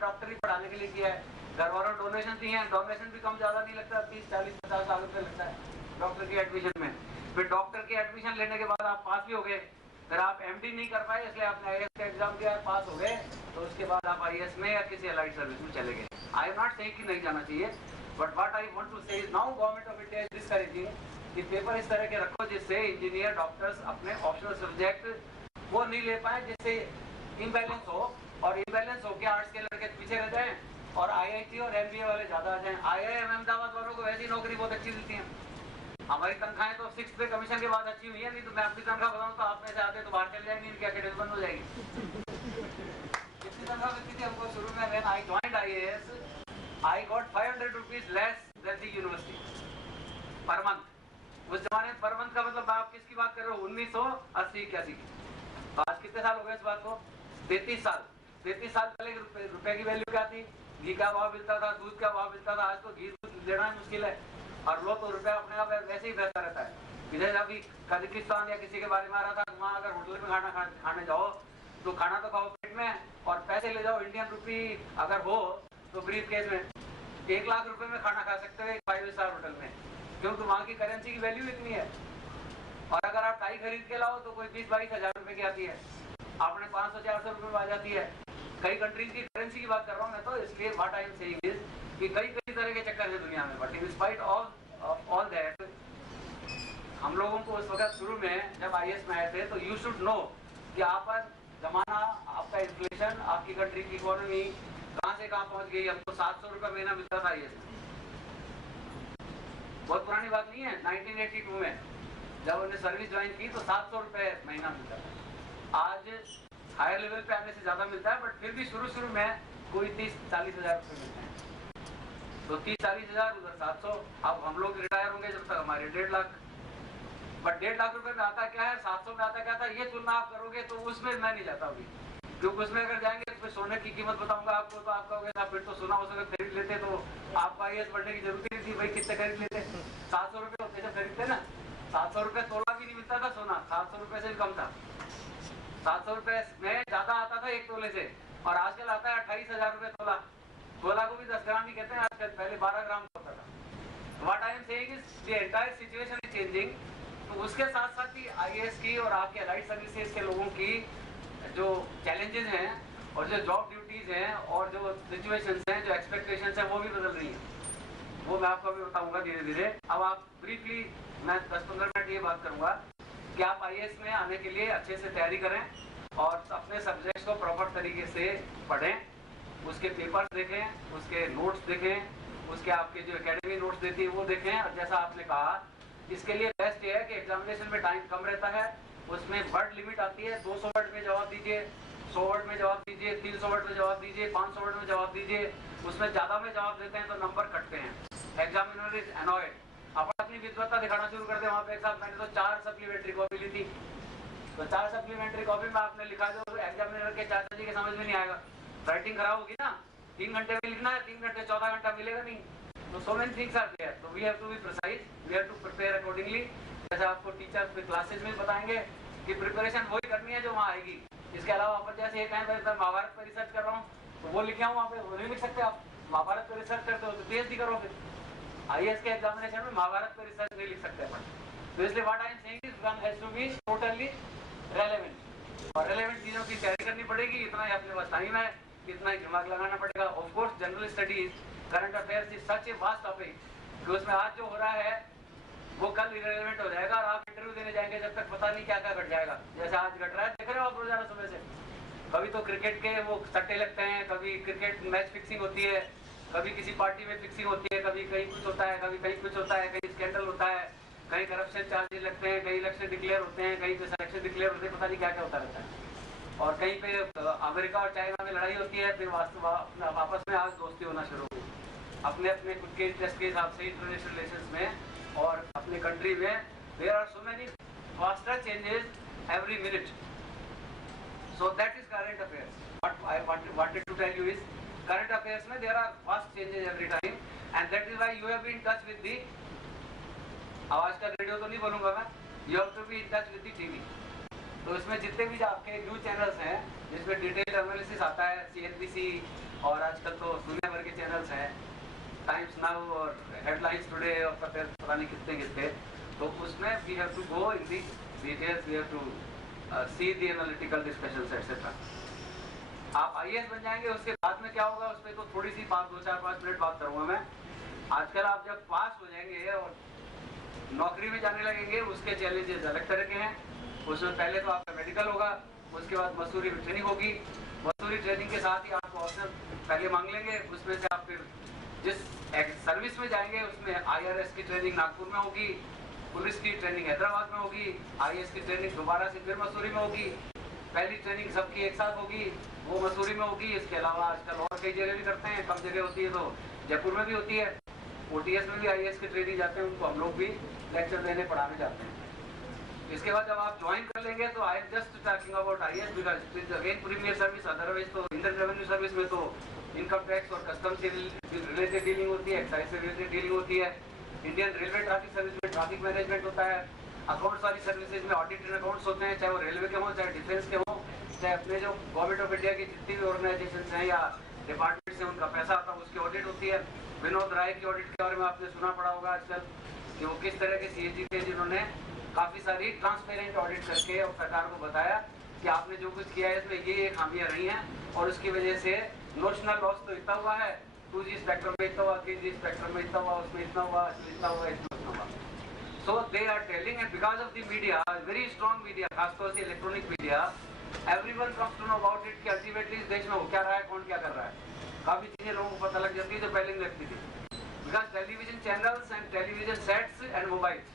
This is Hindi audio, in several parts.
डॉक्टरी पढ़ाने के लिए किया है, घर वालों डोनेशन दिए हैं, डोनेशन भी कम ज्यादा नहीं लगता, 30, 40, 50 लाख रुपए लगता है डॉक्टर की एडमिशन में। फिर डॉक्टर की एडमिशन लेने के बाद आप पास भी हो गए, फिर आप एमडी नहीं कर पाए इसलिए आपने आईएएस का एग्जाम दिया, पास हो गए, तो उसके बाद आप आईएएस में या किसी अलाइड सर्विस में चले गए। आई एम नॉट सेइंग कि नहीं जाना चाहिए, but what I want to say is now government of India is discouraging कि पेपर इस तरह के रखो जिससे इंजीनियर डॉक्टर्स अपने ऑप्शनल सब्जेक्ट वो नहीं ले पाए, जिससे इम्बैलेंस हो, और इम्बैलेंस होकर आर्ट्स के लड़के पीछे रह जाएं और आईआईटी और एमबीए वाले ज्यादा आ जाएं। आईआईएम अहमदाबाद वालों को वैसी नौकरी बहुत अच्छी मिलती है, हमारी तनख्वाहें तो 6 पे कमीशन के बाद अच्छी हुई है, नहीं तो मैं अपनी तनख्वाह बताऊं तो आप में से आते तो बाहर चले जाएंगे, इनकी अकेडमी बंद हो जाएगी। कितनी तनख्वाह मिलती थी हमको शुरू में? When I joined IAS I got 500 rupees less than the university per month. उस जमाने में पर मंथ का मतलब आप किसकी बात कर रहे हो? 1980-81 की। तो आज कितने साल हो गए इस बात को? 33 साल। 33 साल पहले रुपए की वैल्यू क्या थी? घी का भाव मिलता था, दूध का भाव मिलता था, आज तो घी लेना मुश्किल है, और लो तो रुपया अपने आप वैसे ही बहता रहता है। इधर अभी कजाकिस्तान या किसी के बारे में आ रहा था, वहाँ अगर होटल में खाने जाओ तो खाना तो खाओ पेट में, और पैसे ले जाओ इंडियन रुपी अगर हो तो ब्रीफ केस में 1 लाख रुपए में खाना खा सकते हो एक 5 स्टार होटल में, क्योंकि वहाँ की करेंसी की वैल्यू इतनी है। और अगर आप टाई खरीद के लाओ तो कोई 20-22 हजार रुपए की आती है, आपने 500-400 रुपए में आ जाती है। कई कंट्रीज की करेंसी की बात कर रहा हूँ मैं तो, इसलिए what I am saying is कि कई तरह के चक्कर है दुनिया में, but in spite of all that हम लोगों को उस वक्त शुरू में जब आईएएस में आए थे तो यू शुड नो कि आप पर जमाना, आपका इन्फ्लेशन, आपकी कंट्री की इकोनॉमी कहाँ से कहाँ पहुंच गई। हमको 700 रुपए महीना मिलता था आईएएस में, बहुत पुरानी बात नहीं है, 1982 में जब उन्होंने सर्विस ज्वाइन की तो 700 रुपए महीना मिलता था। आज हायर लेवल पे आने से ज्यादा मिलता है, बट फिर भी शुरू में कोई 30-40 हजार रुपए मिलते हैं, तो 30-40 हजार उधर 700। अब हम लोग रिटायर होंगे जब तक हमारे 1.5 लाख, बट 1.5 लाख रुपए में आता क्या है, 700 में आता क्या था, ये तुलना आप करोगे तो उसमें मैं नहीं जाता अभी, क्योंकि उसमें अगर जाएंगे तो सोने की कीमत बताऊंगा आपको तो आप कहोगे साहब फिर तो सोना हो सके खरीद लेते, तो आपको आईएएस बढ़ने की जरूरत ही नहीं थी भाई, कितने खरीद लेते, 700 रुपए होते जब खरीदते ना, 700 रुपए तोला भी नहीं मिलता था सोना, 700 रुपए से भी कम था, 700 रुपए में ज्यादा आता था 1 तोले से, और आजकल आता है 28 हजार रुपए तोला। तोला को भी 10 ग्राम ही कहते हैं आजकल, पहले 12 ग्राम होता था। What I am saying is the entire situation is changing. तो उसके साथ साथ ही आईएएस की और आपके अलाइड सर्विसेज के लोगों की जो चैलेंजेस हैं और जो जॉब ड्यूटीज हैं और जो सिचुएशंस हैं, जो एक्सपेक्टेशंस हैं, वो भी बदल रही हैं, वो मैं आपको अभी बताऊंगा धीरे धीरे। अब आप ब्रीफली मैं 10-15 मिनट ये बात करूंगा कि आप आईएएस में आने के लिए अच्छे से तैयारी करें और अपने सब्जेक्ट्स को प्रॉपर तरीके से पढ़ें, उसके पेपर्स देखें, उसके नोट्स देखें, उसके आपके जो एकेडमी नोट्स देती है वो देखें। और जैसा आपने कहा, इसके लिए बेस्ट ये है कि एग्जामिनेशन में टाइम कम रहता है, उसमें वर्ड लिमिट आती है, 200 वर्ड में जवाब दीजिए, 100 वर्ड में जवाब दीजिए, 300 वर्ड में जवाब दीजिए, 500 वर्ड में जवाब दीजिए। उसमें ज्यादा में जवाब देते हैं तो नंबर कटते हैं, एग्जामिनर इज एनॉयड। आप अपनी विद्वत्ता दिखाना शुरू कर दे वहाँ पे। एक साथ मैंने तो 4 सप्लीमेंट्री कॉपी ली थी, तो 4 सप्लीमेंट्री कॉपी में आपने लिखा दो, एग्जामिनर के चाचा जी के समझ में नहीं आएगा, राइटिंग खराब होगी ना। 3 घंटे में लिखना है, 3 घंटे 14 घंटा मिलेगा नहीं, तो so many things are there, तो we have to be precise, we have to prepare accordingly। जैसे आपको टीचर्स क्लासेस में बताएंगे कि प्रिपरेशन वही करनी है जो वहाँ आएगी। इसके अलावा आप जैसे ये कहें भाई महाभारत पर रिसर्च कर रहा हूँ तो वो लिखे हूँ वहाँ पे, वो नहीं लिख सकते आप। महाभारत पर रिसर्च करते हो तो पीएचडी करो, फिर आईएएस के एग्जामिनेशन में महाभारत पर रिसर्च नहीं लिख सकते अपन। तो इसलिए what I am saying is one has to be totally relevant, और रेलेवेंट चीजों की तैयारी करनी पड़ेगी। इतना ही अपने पास टाइम है, इतना ही दिमाग लगाना पड़ेगा। Of course general studies, current affairs is such a vast topic कि उसमें आज जो हो रहा है वो कल इरेलेवेंट हो जाएगा, और आप इंटरव्यू देने जाएंगे जब तक पता नहीं क्या क्या घट जाएगा। जैसे आज घट रहा है, देख रहे हो आप रोजाना सुबह से, कभी तो क्रिकेट के वो सट्टे लगते हैं, कभी क्रिकेट मैच फिक्सिंग होती है, कभी किसी पार्टी में फिक्सिंग होती है, कभी कहीं कुछ होता है, कभी कहीं कुछ होता है, कहीं स्कैंडल होता है, कहीं करप्शन चार्जेस लगते हैं, कहीं इलेक्शन डिक्लेयर होते हैं, कहीं पे सिलेक्शन डिक्लेयर होते हैं, पता नहीं क्या क्या होता रहता है। और कहीं पे अमेरिका और चाइना में लड़ाई होती है, फिर आपस में आज दोस्ती होना शुरू हुई, अपने अपने खुद के इंटरेस्ट के हिसाब से इंटरनेशनल रिलेशंस में और अपने कंट्री में। There are so many faster changes every minute, so that is current affairs. What I wanted to tell you is current affairs में there are fast changes every time, and that is why you have been in touch with the, आवाज का रेडियो तो नहीं बोलूंगा मैं, you have to be in touch with the TV. तो इसमें जितने भी आपके न्यूज चैनल्स हैं जिसमें डिटेल एनालिसिस आता है, CNBC और आजकल तो दुनिया भर के चैनल्स हैं, टाइम्स नाउ और हेडलाइंस टुडे और पता नहीं कितने कितने, तो उसमें we have to go in the details, we have to see the analytical discussions etcetera. आप IAS बन जाएंगे, उसके बाद में क्या होगा उस पर तो थोड़ी सी 2-4-5 मिनट बात करूँगा मैं। आजकल आप जब पास हो जाएंगे और नौकरी में जाने लगेंगे, उसके चैलेंजेस अलग तरह के हैं। उसमें पहले तो आपका मेडिकल होगा, उसके बाद मसूरी में ट्रेनिंग होगी, मसूरी ट्रेनिंग के साथ ही आपको ऑप्शन पहले मांग लेंगे, उसमें से आप फिर जिस सर्विस में जाएंगे उसमें IRS की ट्रेनिंग नागपुर में होगी, पुलिस की ट्रेनिंग हैदराबाद में होगी, IAS की ट्रेनिंग दोबारा से फिर मसूरी में होगी। पहली ट्रेनिंग सबकी एक साथ होगी, वो मसूरी में होगी। इसके अलावा आजकल और कई जगह भी करते हैं, कम जगह होती है तो जयपुर में भी होती है। OTS में भी IAS की ट्रेनिंग जाते हैं, उनको हम लोग भी लेक्चर देने पढ़ाने जाते हैं। इसके बाद जब आप ज्वाइन कर लेंगे तो I am just talking about IAS because it is again premier service. Otherwise तो इंडियन रेवेन्यू सर्विस में तो इनकम टैक्स और कस्टम से रिलेटेड डीलिंग होती है, एक्साइज से रिलेटेड डीलिंग होती है। इंडियन रेलवे ट्रैफिक सर्विस में ट्रैफिक मैनेजमेंट होता है। अकाउंट्स वाली सर्विसेज में ऑडिट एंड अकाउंट्स होते हैं, चाहे वो रेलवे के हों, चाहे डिफेंस के हों, चाहे अपने जो गवर्नमेंट ऑफ इंडिया की जितनी भी ऑर्गेनाइजेशन हैं या डिपार्टमेंट से उनका पैसा आता है उसकी ऑडिट होती है। विनोद राय की ऑडिट के बारे में आपने सुना पड़ा होगा आजकल कि वो किस तरह के CAG थे जिन्होंने काफ़ी सारी ट्रांसपेरेंट ऑडिट करके और सरकार को बताया कि आपने जो कुछ किया है इसमें ये खामियां रही हैं और उसकी वजह से नोशनल लॉस तो इतना हुआ है, 2G स्पेक्ट्रम में इतना हुआ, 3G स्पेक्ट्रम में इतना हुआ, उसमें इतना हुआ, इतना हुआ, इतना हुआ। So they are telling and because of the media, very strong media, खासतौर से electronic media, everyone comes to know about it कि अल्टीमेटली इस देश में हो क्या रहा है, कौन क्या कर रहा है। काफ़ी चीज़ें लोगों को पता लग जाती है जो पहले नहीं लगती थी। Because television channels and television sets and mobiles,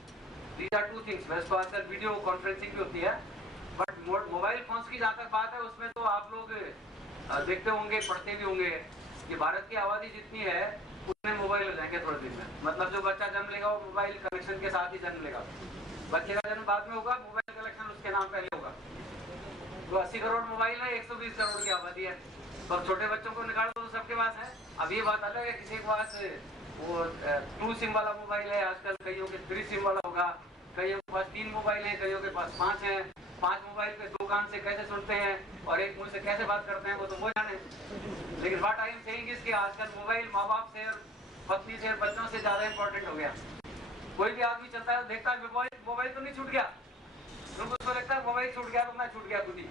these are two things। वैसे तो आजकल वीडियो कॉन्फ्रेंसिंग भी होती है, बट मोबाइल फोन्स की जहाँ तक बात है उसमें तो आप लोग देखते होंगे, पढ़ते भी होंगे कि भारत की आबादी जितनी है उतने मोबाइल हो जाएंगे थोड़े दिन में। मतलब जो बच्चा जन्म लेगा वो मोबाइल कनेक्शन के साथ ही जन्म लेगा। बच्चे का जन्म बाद में होगा, मोबाइल कनेक्शन उसके नाम पहले होगा। तो 80 करोड़ मोबाइल है, 120 करोड़ की आबादी है, तो छोटे बच्चों को निकाल दो तो सबके पास है। अब ये बात अलग है किसी के पास वो 2 सिम वाला मोबाइल है, आजकल कईयों के 3 सिम वाला होगा, कईयों के पास 3 मोबाइल है, कईयों के पास 5 हैं। 5 मोबाइल पे 2 कान से कैसे सुनते हैं और एक मुंह से कैसे बात करते हैं वो तो वो जाने। लेकिन बात आई एम सेइंग इसकी आजकल मोबाइल माँ बाप से और पत्नी से बच्चों से ज्यादा इंपॉर्टेंट हो गया। कोई भी आदमी चलता है देखता है मोबाइल तो नहीं छूट गया, क्योंकि उसको लगता है मोबाइल छूट गया तो मैं छूट गया खुद ही।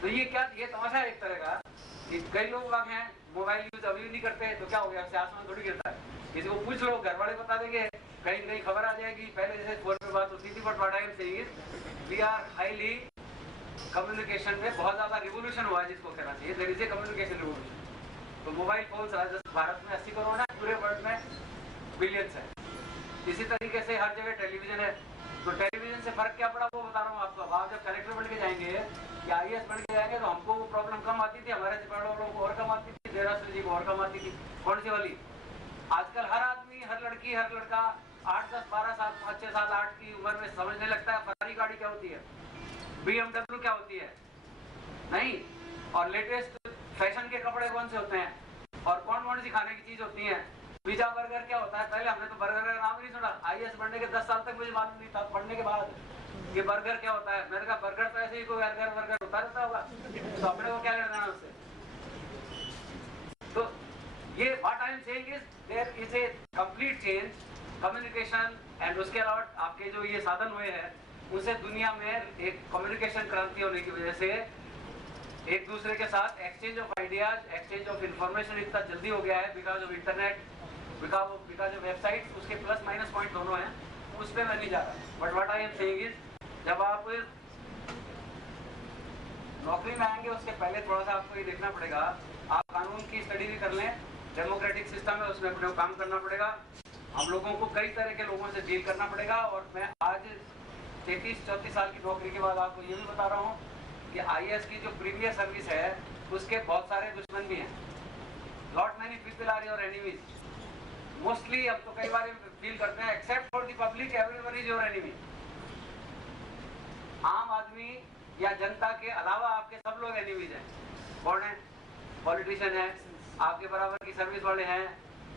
तो ये क्या, ये तमाशा है एक तरह का कि कई लोग हैं मोबाइल यूज अभी नहीं करते तो क्या हो गया, उससे आसमान थोड़ी गिरता है। किसी को पूछ लो, घर वाले बता देंगे, कहीं कहीं खबर आ जाएगी। पहले जैसे फोन पे बात होती थी, but what I am saying is we are highly communication में बहुत ज्यादा रिवोल्यूशन हुआ है जिसको कहना चाहिए, there is a communication revolution. तो मोबाइल फोन भारत में 80 करोड़ है, पूरे वर्ल्ड में बिलियंस है। इसी तरीके से हर जगह टेलीविजन है। तो टेलीविजन से फर्क क्या पड़ा वो बता रहा हूँ आपको। आप जब कलेक्टर बन के जाएंगे या IAS बन के जाएंगे तो हमको वो प्रॉब्लम कम आती थी, हमारे बड़े लोगों को और कम आती थी, देरासर जी को और कम आती थी। कौन सी वाली? आजकल हर आदमी, हर लड़की, हर लड़का 8, 10, 12 साल, 5, 6, 7, 8 की उम्र में समझने लगता है फरारी गाड़ी क्या होती है, BMW क्या होती है, नहीं, और लेटेस्ट फैशन के कपड़े कौन से होते हैं और कौन कौन सी खाने की चीज होती है। पिज्जा बर्गर क्या होता है, पहले हमने तो बर्गर का नाम नहीं सुना। IAS बनने के 10 साल तक मुझे मालूम नहीं था, पढ़ने के बाद ये बर्गर क्या होता है। मैंने कहा बर्गर तो ऐसे ही कोई बर्गर होता रहता होगा, तो अपने को क्या लेना है उससे। तो ये what I am saying is there is a complete change communication and. उसके अलावा आपके जो ये साधन हुए हैं उनसे दुनिया में एक कम्युनिकेशन क्रांति होने की वजह से एक दूसरे के साथ exchange of ideas, exchange of information इतना जल्दी हो गया है because of internet, because of website. उसके प्लस माइनस पॉइंट दोनों हैं, उस पर मैं नहीं जा रहा। But what I am saying is जब आप नौकरी में आएंगे उसके पहले थोड़ा सा आपको ये देखना पड़ेगा, आप कानून की स्टडी भी कर लें, डेमोक्रेटिक सिस्टम है उसमें अपने काम करना पड़ेगा। हम लोगों को कई तरह के लोगों से डील करना पड़ेगा। और मैं आज 33-34 साल की नौकरी के बाद आपको ये भी बता रहा हूँ कि IAS की जो प्रीमियर सर्विस है उसके बहुत सारे दुश्मन भी हैं। Lot many people are your enemies. Mostly अब तो कई बार फील करते हैं except for the public everyone is your enemy. आम आदमी या जनता के अलावा आपके सब लोग एनिमीज हैं। कौन है? पॉलिटिशियन है, आपके बराबर की सर्विस वाले हैं,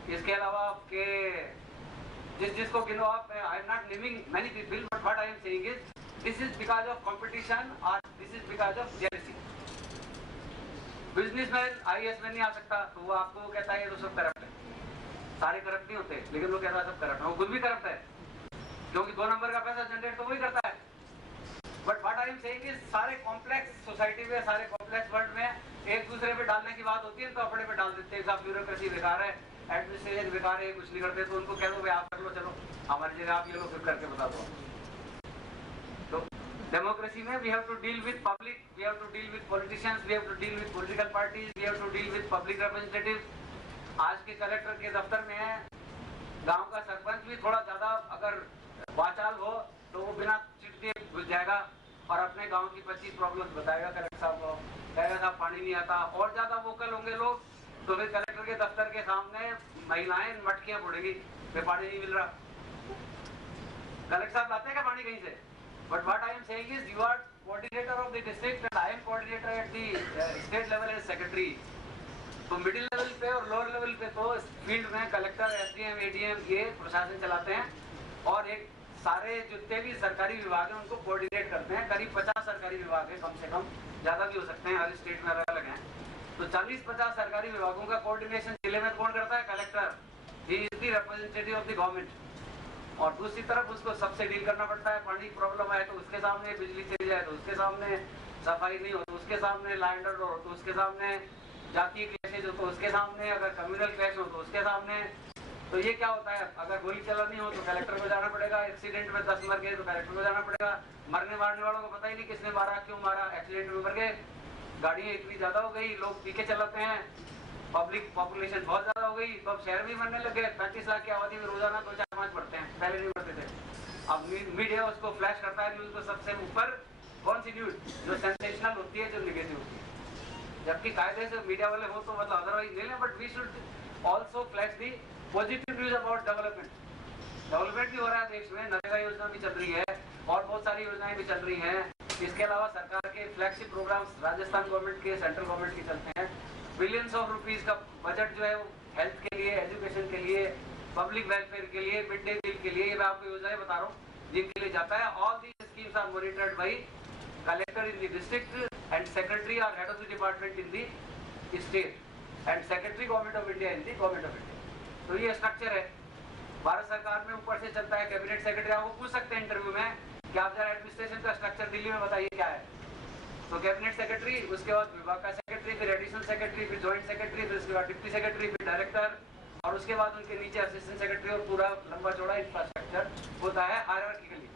इसके अलावा आपके जिसको गिनो आप। I am not naming many people but what I am saying is This is because of competition or this is because of jealousy. Businessman IAS में नहीं आ सकता तो वो आपको कहता है ये तो सब करप्ट है। सारे करप्ट नहीं होते, लेकिन वो कहता है सब करप्ट है, वो खुद भी करप्ट है क्योंकि 2 नंबर का पैसा जनरेट तो वही करता है। But what I am saying is सारे कॉम्प्लेक्स सोसाइटी में, सारे कॉम्प्लेक्स वर्ल्ड में एक दूसरे पे डालने की बात होती है तो अपने पे डाल देते हैं। साहब ब्यूरोक्रेसी बेकार है, एडमिनिस्ट्रेशन बेकार है, कुछ नहीं करते, तो उनको कह दो भाई आप कर लो, चलो हमारी जगह आप ये लो, फिर करके बता दो। तो डेमोक्रेसी में we have to deal with public, we have to deal with politicians, we have to deal with political parties, we have to deal with public representative. आज के कलेक्टर के दफ्तर में है, गांव का सरपंच भी थोड़ा ज्यादा अगर वाचाल हो तो वो बिना चिट दिए घुस जाएगा और अपने गांव की 25 प्रॉब्लम बताएगा कलेक्टर साहब को, कहेगा साहब पानी नहीं आता। और ज्यादा वोकल होंगे लोग तो फिर कलेक्टर के दफ्तर के सामने महिलाएं मटकियां फोड़ेगी, पानी नहीं मिल रहा। कलेक्टर साहब लाते हैं क्या पानी कहीं से? But what I am saying is you are coordinator of the district and I am coordinator at the state level as secretary. तो मिडिल लेवल पे और लोअर लेवल पे तो फील्ड में कलेक्टर, एसडीएम, एडीएम ये प्रशासन चलाते हैं और एक सारे जितने भी सरकारी विभाग हैं उनको कोऑर्डिनेट करते हैं। करीब 50 सरकारी विभाग है, कम से कम, ज्यादा भी हो सकते हैं, हर स्टेट में अलग अलग हैं। तो 40-50 सरकारी विभागों का कोऑर्डिनेशन जिले में कौन करता है? Collector. He is the representative of the government. और दूसरी तरफ उसको सबसे डील करना पड़ता है। पानी की प्रॉब्लम है तो उसके सामने, बिजली चली जाए तो उसके सामने, सफाई नहीं हो तो उसके सामने, लैंड ऑर्डर हो तो उसके सामने, जातीय क्लैशेज हो तो उसके सामने, अगर कम्युनल क्लैश हो तो उसके सामने। तो ये क्या होता है, अगर गोली चलानी हो तो कलेक्टर को जाना पड़ेगा, एक्सीडेंट में 10 मर गए तो कलेक्टर को जाना पड़ेगा। मरने मारने वालों को पता ही नहीं किसने मारा, क्यों मारा, एक्सीडेंट में मर गए, गाड़ियाँ इतनी ज्यादा हो गई, लोग पी के चलाते हैं, पब्लिक पॉपुलेशन बहुत ज्यादा हो गई, तो अब शहर भी मरने लगे। 35 लाख की आबादी में रोजाना 2-4-5 मरते हैं, पहले नहीं मरते थे। अब मीडिया उसको फ्लैश करता है, न्यूज को सबसे ऊपर कौन सी न्यूज जो सेंसेशनल होती है, जो निगेटिव होती है। जबकि कायदे से मीडिया वाले हो तो मतलब अदरवाइज ले लें, but we should also flash the positive news about development. Development भी हो रहा है देश में, नरेगा योजना भी चल रही है और बहुत सारी योजनाएं भी चल रही हैं। इसके अलावा सरकार के फ्लैगशिप प्रोग्राम्स राजस्थान गवर्नमेंट के, सेंट्रल गवर्नमेंट के चलते हैं। बिलियंस ऑफ रुपीज का बजट जो है वो हेल्थ के लिए, एजुकेशन के लिए, पब्लिक वेलफेयर के लिए, मिड डे मील के लिए, ये मैं आपको योजनाएं बता रहा हूँ जिनके लिए जाता है। All these schemes are monitored by collector in the district and secretary और head of the department in the state and secretary government of India in the government of India. तो ये स्ट्रक्चर है भारत सरकार में, ऊपर से चलता है। कैबिनेट सेक्रेटरी आपको पूछ सकते हैं इंटरव्यू में कि आप जरा एडमिनिस्ट्रेशन का स्ट्रक्चर दिल्ली में बताइए क्या है, तो कैबिनेट सेक्रेटरी, उसके बाद विभाग का सेक्रेटरी, फिर एडिशनल सेक्रेटरी, फिर जॉइंट सेक्रेटरी, फिर उसके बाद डिप्टी सेक्रेटरी, फिर डायरेक्टर, और उसके बाद उनके नीचे असिस्टेंट सेक्रेटरी, और पूरा लंबा चौड़ा इंफ्रास्ट्रक्चर होता है हायरार्किकली।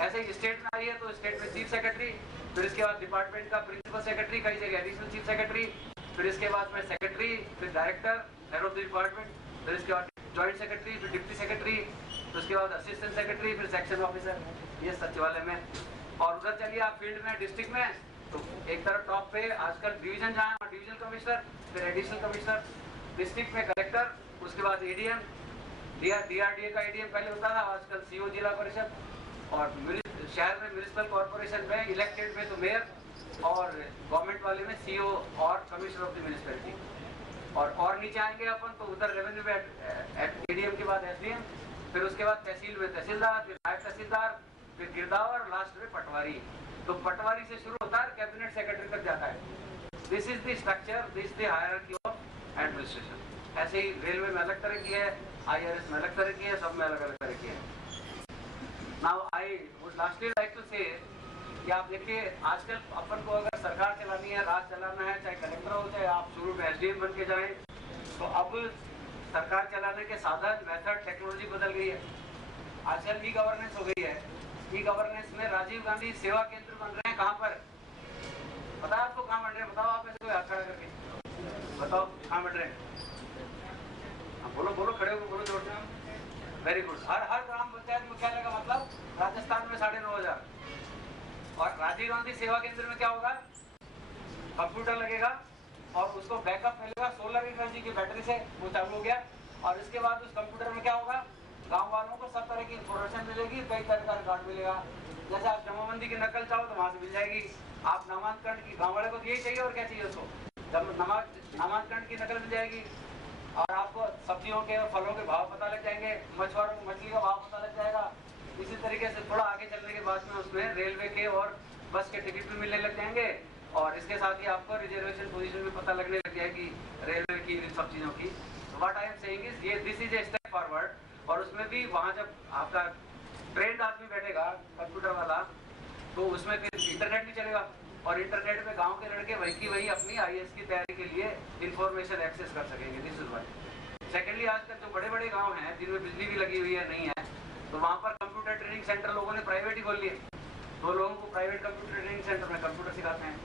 ऐसे ही स्टेट में आई है तो स्टेट में चीफ सेक्रेटरी, फिर इसके बाद डिपार्टमेंट का प्रिंसिपल सेक्रेटरी, कई जगह एडिशनल चीफ सेक्रेटरी, फिर इसके बाद में सेक्रेटरी, फिर director, head of the department, फिर इसके बाद जॉइंट सेक्रेटरी, फिर डिप्टी सेक्रेटरी, फिर उसके बाद असिस्टेंट सेक्रेटरी, फिर सेक्शन ऑफिसर, ये सचिवालय में। और उधर चलिए आप फील्ड में, डिस्ट्रिक्ट में, तो एक तरफ टॉप पे आजकल डिवीजन जहाँ है डिवीजन कमिश्नर, फिर एडिशनल कमिश्नर, डिस्ट्रिक्ट में कलेक्टर, उसके बाद एडीएम, डीआरडीए का एडीएम पहले होता था, आजकल सीओ जिला परिषद, और शहर में म्युनिसिपल कॉर्पोरेशन में इलेक्टेड में तो मेयर, और गवर्नमेंट वाले में सीओ और कमिश्नर ऑफ द म्युनिसिपैलिटी। और नीचे आएंगे अपन तो उधर रेवेन्यू में एडीएम के बाद एसडीएम, फिर उसके बाद तहसील में तहसीलदार, फिर नायब तहसीलदार, फिर गिरदावर, लास्ट में पटवारी। तो पटवारी से शुरू होता है, कैबिनेट सेक्रेटरी तक जाता है। This is the structure, this is the hierarchy of administration. ऐसे ही रेलवे में अलग तरह की है, आईआरएस में अलग तरह की है, सब में अलग अलग तरह की है। Now I would lastly like to say कि आप देखिए आजकल अपन को अगर सरकार चलानी है, राज चलाना है, चाहे कलेक्टर हो, चाहे आप शुरू में एसडीएम बन के जाए, तो अब सरकार चलाने के साधन, मेथड, टेक्नोलॉजी बदल गई है। आजकल ई गवर्नेंस हो गई है। ई गवर्नेंस में राजीव गांधी सेवा केंद्र बन रहे हैं, कहाँ पर पता है आपको? कहाँ बन रहे हैं बताओ, आप ऐसे कोई हाथ खड़ा करके बताओ कहाँ बन रहे हैं? बोलो बोलो, खड़े होकर बोलो जोर से। Very good. हर ग्राम पंचायत मुख्यालय का मतलब राजस्थान में 9,500। और राजीव गांधी सेवा केंद्र में क्या होगा? कंप्यूटर लगेगा और उसको बैकअप मिलेगा सोलर एनर्जी की बैटरी से, वो चालू हो गया। और इसके बाद उस कंप्यूटर में क्या होगा? गांव वालों को सब तरह की इंफॉर्मेशन मिलेगी, कई तरह का रिकॉर्ड मिलेगा। जैसे आप जमाबंदी की नकल चाहो तो वहां से मिल जाएगी। आप नामांकन की, गाँव वाले को यही चाहिए और क्या चाहिए उसको? जब नामांकन की नकल मिल जाएगी। और आपको सब्जियों के और फलों के भाव पता लग जाएंगे, मछुआरों को मछली का भाव पता लग जाएगा। इसी तरीके से थोड़ा आगे चलने के बाद में उसमें रेलवे के और बस के टिकट भी मिलने लग जाएंगे, और इसके साथ ही आपको रिजर्वेशन पोजीशन भी पता लगने लग जाएगी रेलवे की, इन सब चीज़ों की। What I am saying is ये this is a step forward. और उसमें भी वहाँ जब आपका ट्रेंड आदमी बैठेगा कंप्यूटर वाला, तो उसमें फिर इंटरनेट भी चलेगा, और इंटरनेट पे गांव के लड़के वही की वही अपनी आईएएस की तैयारी के लिए इंफॉर्मेशन एक्सेस कर सकेंगे। This is what. सेकेंडली, आजकल जो बड़े बड़े गांव हैं जिनमें बिजली भी लगी हुई है नहीं है, तो वहाँ पर कंप्यूटर ट्रेनिंग सेंटर लोगों ने प्राइवेट ही खोल लिए, तो लोगों को प्राइवेट कंप्यूटर ट्रेनिंग सेंटर में कंप्यूटर सिखाते हैं।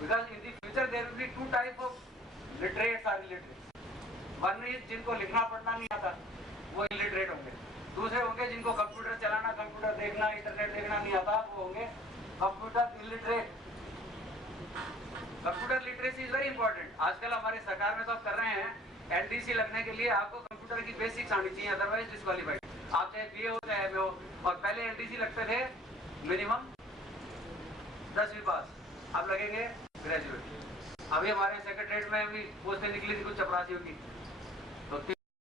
Because in the future there will be two type of literates or illiterates. One is जिनको लिखना पढ़ना नहीं आता, वो इलिटरेट होंगे। दूसरे होंगे जिनको कंप्यूटर चलाना, कंप्यूटर देखना, इंटरनेट देखना नहीं आता, वो होंगे computer illiterate. Computer literacy is very important. आजकल हमारे सरकार में तो आप कर रहे हैं, एनडीसी लगने के लिए आपको कंप्यूटर की बेसिक्स आनी चाहिए, अदरवाइज डिस्क्वालीफाइड। आप चाहे बीए हो चाहे एमए हो। और पहले एनडीसी लगते थे मिनिमम 10वीं पास, अब लगेंगे ग्रेजुएट। अभी हमारे सेक्रेटरीट में भी पोस्टें निकली थी कुछ चपरासियों की,